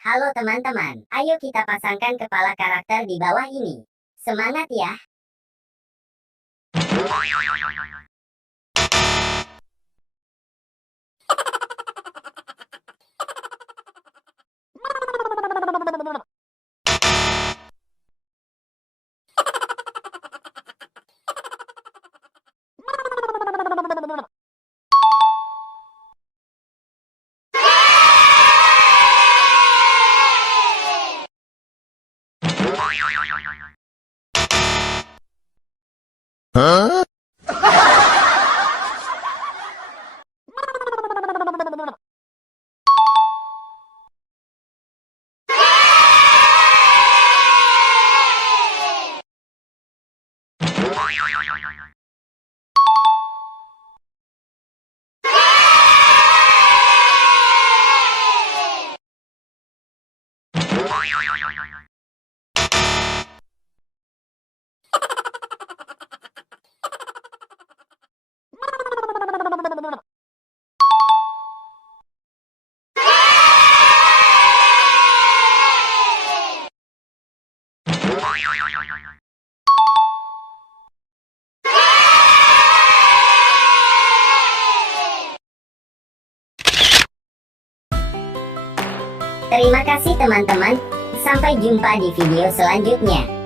Halo teman-teman, ayo kita pasangkan kepala karakter di bawah ini. Semangat ya! Huh? Terima kasih teman-teman, sampai jumpa di video selanjutnya.